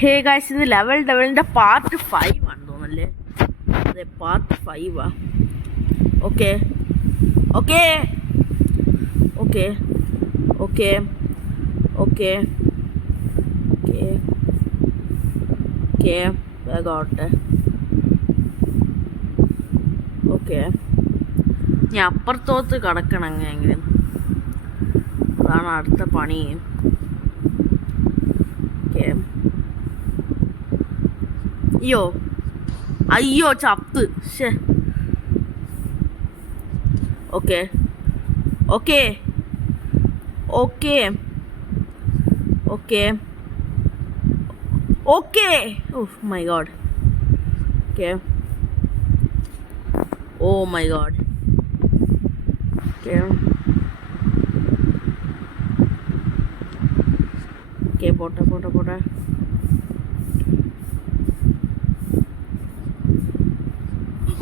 Hey guys, ഇത് ലെവലിൻ്റെ part 5 ആണ് തോന്നല്ലേ? അതെ, പാർട്ട് 5 ആ. Okay okay okay okay okay okay okay വേഗോട്ടെ. ഓക്കെ, ഞാൻ അപ്പുറത്തോട്ട് കിടക്കണം എങ്ങനെയെങ്കിലും. അതാണ് അടുത്ത പണി. ഓക്കെ, അയ്യോ അയ്യോ ചത്ത്. ശേ, okay okay okay okay okay. Oh my god. Okay, oh my god. Okay okay, പോട്ടെ പോട്ടെ പോട്ടെ.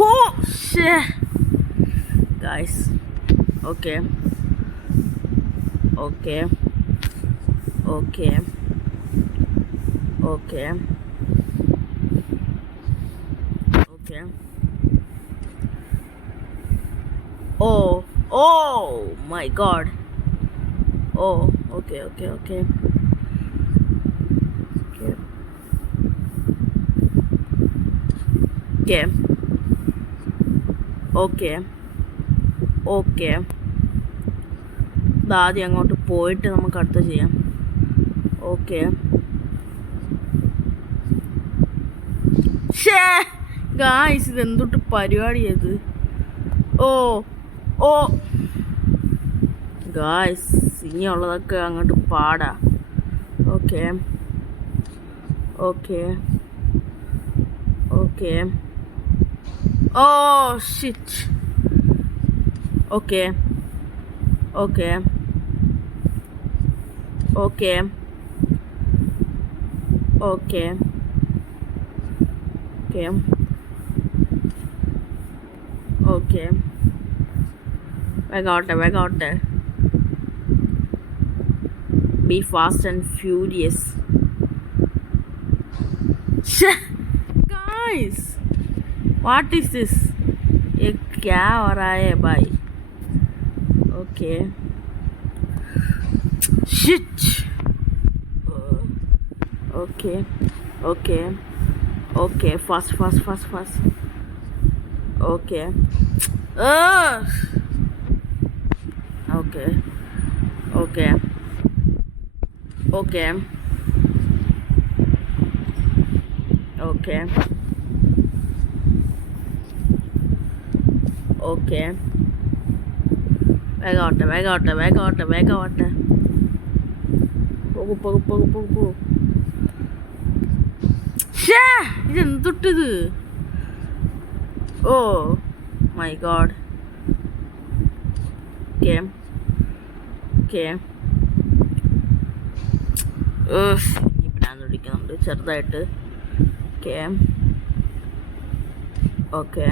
ഓ ഷേ guys. Okay okay okay okay okay. Oh oh my god. Oh okay okay okay okay okay okay. ആദ്യം അങ്ങോട്ട് പോയിട്ട് നമുക്ക് അടുത്ത് ചെയ്യാം. ഓക്കെ. ഷേ ഗായ്സ്, ഇത് എന്തൊട്ട് പരിപാടിയത്? ഓ ഓ ഗായ്സ്, ഇനിയുള്ളതൊക്കെ അങ്ങോട്ട് പാടാ. Okay okay okay. Oh shit. Okay okay okay okay okay okay. വേഗോട്ടെ. Be fast and furious. Guys, what is this? ये क्या हो रहा है भाई? Okay. Shit. Okay. Okay. Okay. Fast. Okay. Okay. Okay. Okay. Okay. Okay. വേഗോട്ടെ. പോകു. ഷേ, ഇതെന്തൊട്ടിത്? Oh my god. Okay okay. പിടിക്കുന്നുണ്ട് ചെറുതായിട്ട്. Okay okay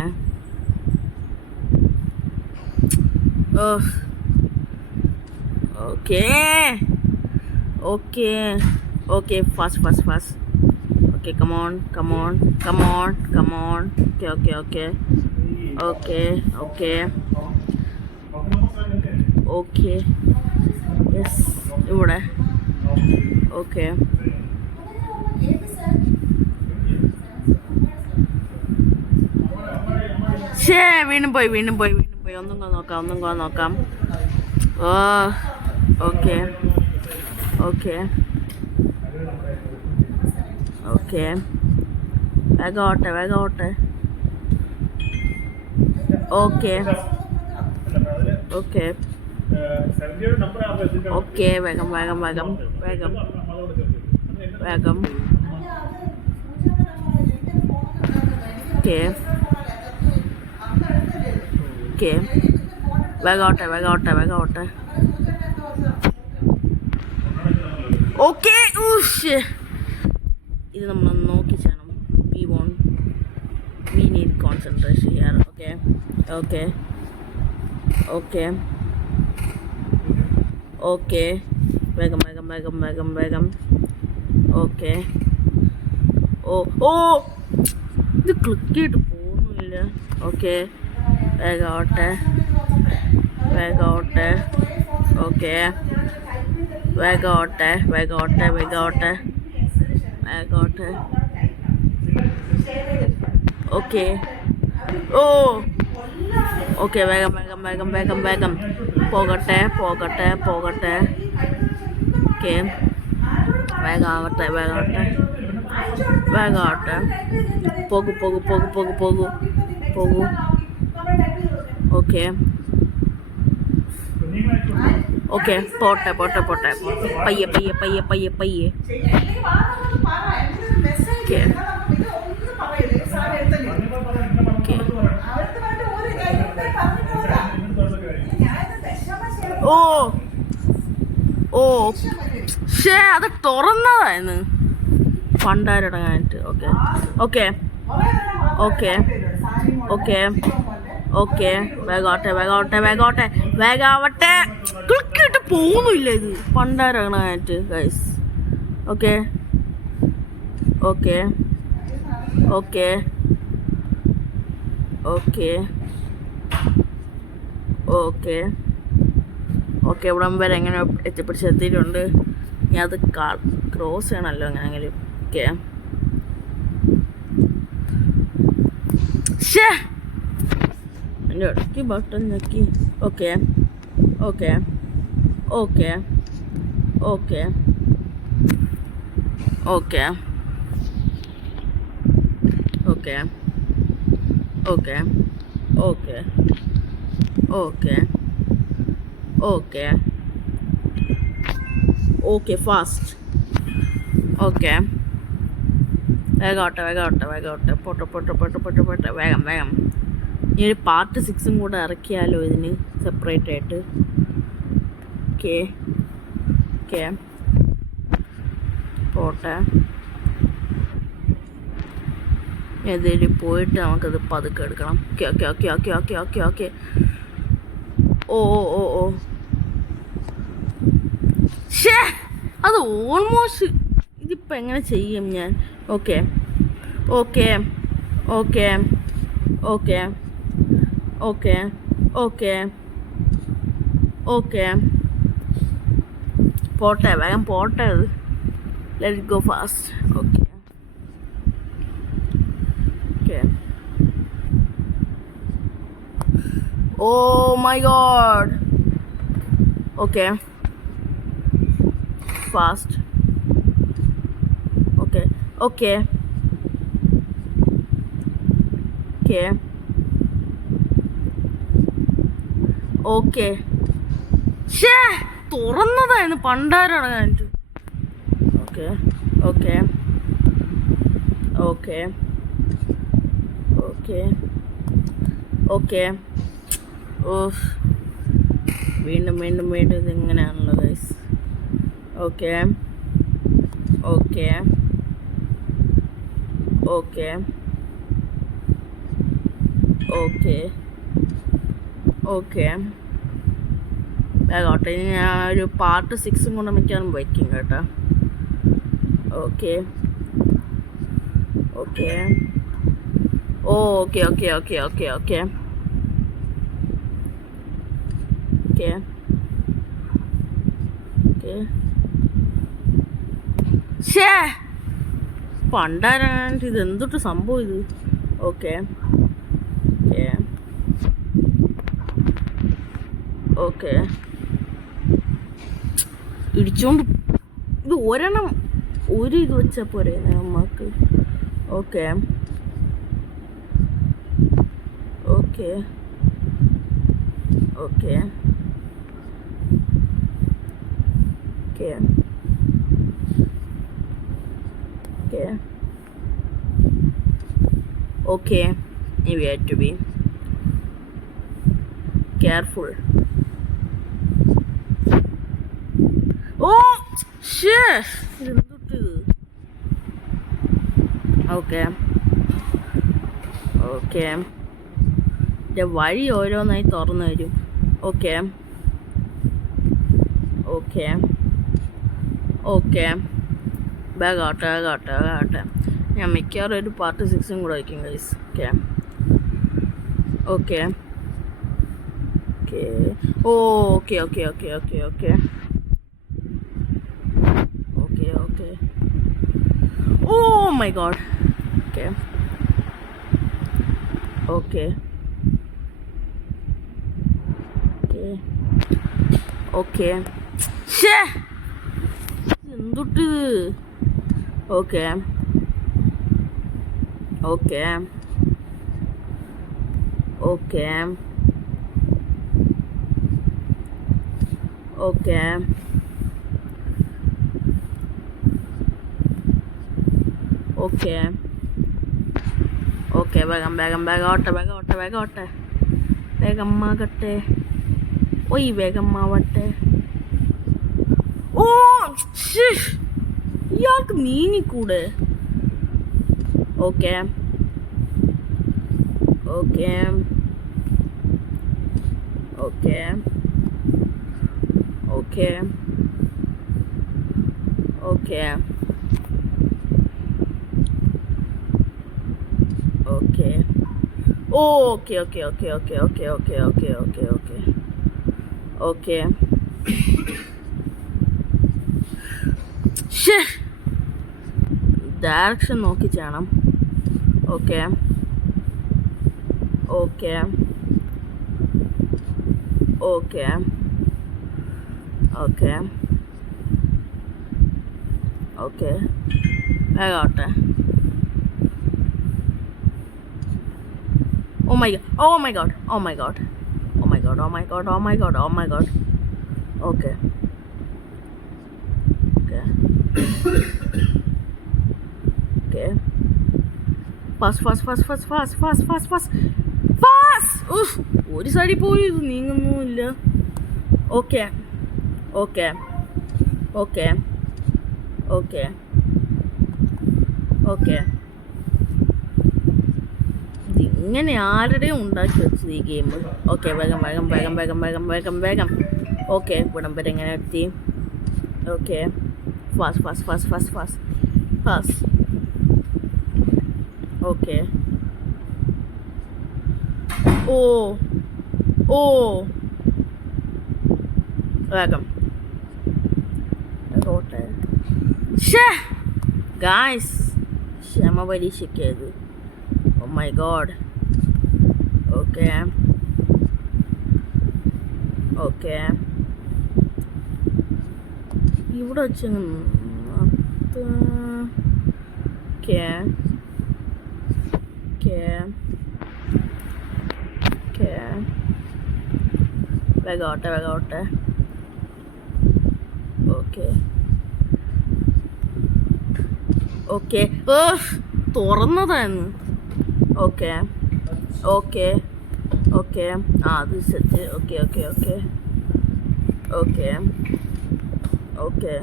okay okay okay. Fast. Okay, come on. Okay. Okay yes, ഇവിടെ. ഓക്കെ ഷേ, വീണ്ടും പോയി. ഒന്നും കൂടെ നോക്കാം. Oh okay okay okay. വേഗോട്ടെ. Okay okay okay. വേഗം. Okay okay. വേഗോട്ടെ. ഓക്കെ. ഇത് നമ്മൾ നോക്കി ചെയ്യണം. we need concentration here. Okay. Okay. Begum. Okay. ഓ ഓ ഇത് ക്ലിക്ക് ചെയ്തിട്ട് പോകുന്നില്ല. ഓക്കെ വേഗാവട്ടെ വേഗാവട്ടെ. ഓക്കെ വേഗാവട്ടെ വേഗാവട്ടെ വേഗാവട്ടെ വേഗാവട്ടെ. ഓക്കെ ഓ ഓക്കെ വേഗം വേഗം വേഗം വേഗം വേഗം പോകട്ടെ പോകട്ടെ പോകട്ടെ. ഓക്കെ വേഗാവട്ടെ വേഗാവട്ടെ വേഗാവട്ടെ. പോകൂ പോകൂ പോകൂ പോകൂ പോകൂ പോകൂ. ഓക്കെ ഓക്കെ പോട്ടെ പോട്ടെ പോട്ടെ. പയ്യെ പയ്യെ പയ്യെ പയ്യെ പയ്യെ. ഓക്കെ ഓ ഓ ഷേ അത് തുറന്നതായിരുന്നു പണ്ടാരടങ്ങാനായിട്ട്. Okay okay okay okay okay വേഗാവട്ടെ വേഗാവട്ടെ വേഗാവട്ടെ വേഗാവട്ടെ. ക്ലിക്കിട്ട് പോകുന്നില്ല ഇത് പണ്ടാരടങ്ങാനായിട്ട് guys. Okay okay okay okay okay okay ഇവിടം വരെ എങ്ങനെ എത്തിപ്പിടിച്ചെത്തിയിട്ടുണ്ട്. ഇനി അത് ക്രോസ് ചെയ്യണമല്ലോ എങ്ങനെയെങ്കിലും. ഓക്കെ ഷേ എൻ്റെ ഇടയ്ക്ക് ബട്ടൺ ഞെക്കി. Okay okay okay okay okay okay okay okay okay okay okay fast. Okay വേഗാവട്ടെ വേഗാവട്ടെ വേഗാവട്ടെ പോട്ടെ പോട്ടെ പോട്ടെ പോട്ടെ പോട്ടെ വേഗം വേഗം. ഈ ഒരു പാർട്ട് 6 കൂടെ ഇറക്കിയാലോ ഇതിന് സെപ്പറേറ്റ് ആയിട്ട്. ഓക്കെ ഓക്കെ പോട്ടെ. ഏതെങ്കിലും പോയിട്ട് നമുക്കത് പതുക്കെ എടുക്കണം. Okay okay okay okay okay okay okay ഓ ഓ ഓ ഓ ഷേ അത് ഓൾമോസ്റ്റ്. ഇതിപ്പോൾ എങ്ങനെ ചെയ്യും ഞാൻ? Okay okay okay okay okay okay okay പോട്ടെ വേഗം പോട്ടെ. അത് let it go fast. Okay okay oh my god. Okay fast. Okay okay okay okay ഷേ തുറന്നതായിരുന്നു പണ്ടാരടങ്ങാനായിട്ട്. Okay okay okay okay okay ഓ വീണ്ടും വീണ്ടും വീണ്ടും ഇതിങ്ങനെയാണല്ലോ guys. Okay okay okay okay okay വേഗോട്ടെ. ഇനി ഞാൻ ഒരു പാർട്ട് 6 കൊണ്ട് മിക്കാനും വയ്ക്കും കേട്ടോ. Okay okay okay okay okay okay okay okay okay ഷേ പണ്ടാരാണ്ട് ഇത് എന്തൊട്ട് സംഭവം ഇത്. ഓക്കെ ഓക്കെ ഓക്കെ ഇടിച്ചോണ്ട് ഇത് ഒരെണ്ണം ഒരു ഇത് വെച്ചാൽ പോരെ നമുക്ക്. Okay okay okay okay okay okay. We have to be careful. Oh shit. Okay okay വഴി ഓരോന്നായി തുറന്നു വരും. ഓക്കെ ഓക്കെ ഓക്കെ വേഗാട്ടെ വേഗാട്ടെ വേഗാട്ടെ ഞാൻ മിക്കവാറും ഒരു പാർട്ട് 6 കൂടെ വയ്ക്കും guys. Okay okay okay okay okay okay okay okay okay okay oh my god. Okay okay okay okay ഷേ എന്തൊട്ടിത്. Okay okay okay okay okay okay വേഗം വേഗം വേഗം ഓട്ടെ വേഗം ഓട്ടെ വേഗം ഓട്ടെ വേഗം ആകട്ടെ. ഓയ് വേഗം ആവട്ടെ. ഓ ഇയാൾക്ക് നീങ്ങിക്കൂടെ. Okay okay okay okay okay okay okay okay okay okay okay okay okay okay okay okay ഷേ ഡയറക്ഷൻ നോക്കി ചെയ്യണം. Okay okay okay okay okay വേഗോട്ടെ. Oh my god. Oh my god. Oh my god. Oh my god. Oh my god. Oh my god. Oh my god. Okay. Okay. Okay. Fast, fast, fast, fast, fast, fast, fast, fast. Fast! Uff. ഒരു സൈഡിൽ പോയി നീങ്ങുന്നുമില്ല. Okay okay okay okay okay. ഇങ്ങനെ ആരുടെയും ഉണ്ടാക്കി വെച്ചത് ഈ game. Okay വേഗം വേഗം വേഗം വേഗം വേഗം വേഗം വേഗം. ഓക്കെ ഇവിടം വരെ എങ്ങനെ എത്തി. Okay fast fast fast fast fast fast. Okay ഓ ഓ വേഗം ഓട്ടെ. ഷേ ഗായ്സ് ക്ഷമ പരീക്ഷിക്കരുത്. Oh my god. Okay. Okay. ഇവിടെ വെച്ച് ഓക്കെ ഓക്കെ ഓക്കെ വേഗോട്ടെ വേഗോട്ടെ. ഓക്കെ ഓക്കെ തുറന്നതായിരുന്നു. ഓക്കെ ഓക്കെ ഓക്കെ അത് set. Okay okay okay okay okay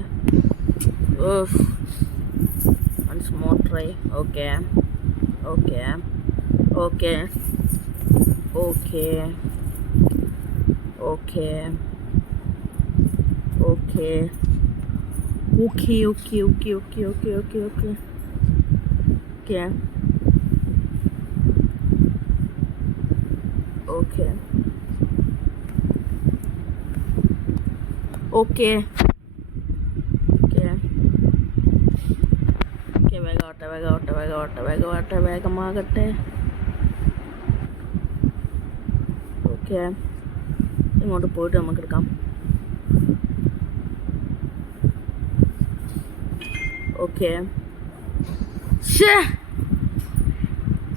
once more try. Okay okay okay okay okay okay okay okay okay okay okay okay okay okay okay okay okay okay വേഗോട്ടെ വേഗോട്ടെ വേഗോട്ടെ വേഗോട്ടെ വേഗമാകട്ടെ. Okay ഇങ്ങോട്ട് പോയിട്ട് നമുക്ക് എടുക്കാം. ഓക്കെ ഷേ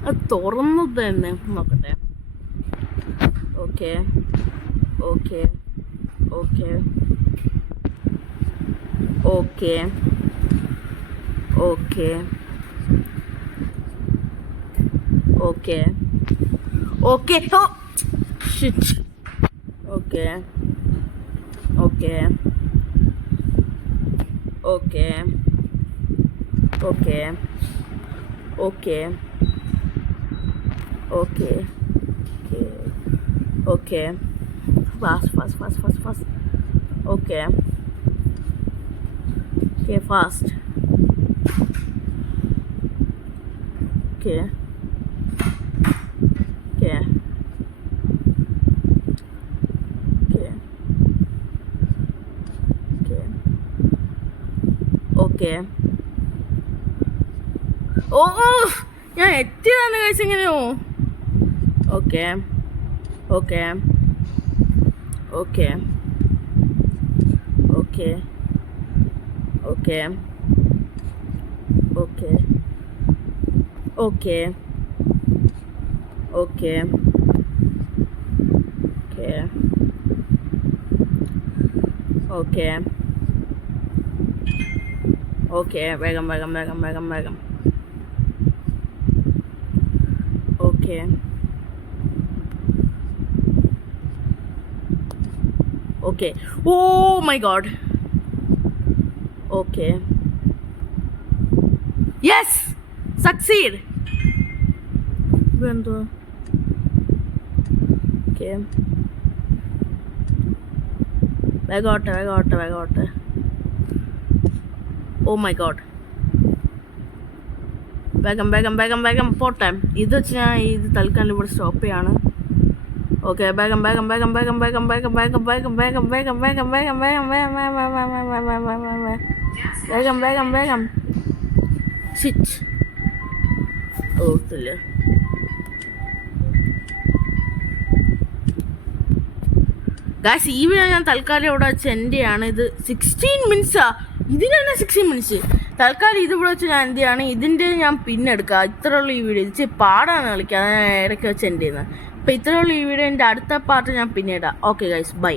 അത് തുറന്നത് തന്നെ നോക്കട്ടെ. Okay okay okay okay okay okay okay oh shit. Okay okay okay okay okay okay okay fast fast fast fast fast. Okay okay fast okay okay okay. ഓ ഞാൻ എത്തിയതാണ് കഴിച്ച് എങ്ങനെയോ. Okay okay okay okay okay okay okay okay okay okay. വേഗം വേഗം വേഗം വേഗം വേഗം. Okay okay. Oh my god. Okay yes succeed. ഇതെന്തോ. ഓക്കെ വേഗോട്ടെ വേഗോട്ടെ വേഗോട്ടെ. Oh my god. വേഗം വേഗം വേഗം വേഗം പോട്ടെ. ഇത് വെച്ച് ഞാൻ ഇത് തൽക്കാലം ഇവിടെ സ്റ്റോപ്പ് ചെയ്യാണ്. ഓക്കെ വേഗം വേഗം വേഗം വേഗം വേഗം വേഗം വേഗം വേഗം വേഗം വേഗം വേഗം വേഗം വേഗം വേഗം വേഗം വേഗം. സ്വിച്ച് ഓർത്തില്ല. ഗായ്സ് ഈ വീഡിയോ ഞാൻ തൽക്കാലം ഇവിടെ വെച്ച് എൻ്റെ ആണ്. ഇത് 16 മിനിറ്റ്സാ. ഇതിനാണ് 16 മിനിറ്റ്സ്. തൽക്കാലം ഇത് ഇവിടെ വെച്ച് ഞാൻ എന്ത് ചെയ്യാണ്, ഇതിൻ്റെ ഞാൻ പിന്നെ എടുക്കുക. ഇത്രയുള്ള ഈ വീഡിയോ ഇത് പാടാണ് കളിക്കുക. ഞാൻ ഇടയ്ക്ക് വെച്ച് എൻ്റെ ചെയ്യുന്നത്. അപ്പോൾ ഇത്രയുള്ള ഈ വീഡിയോ എൻ്റെ അടുത്ത പാർട്ട് ഞാൻ പിന്നെ ഇടാം. Okay guys bye.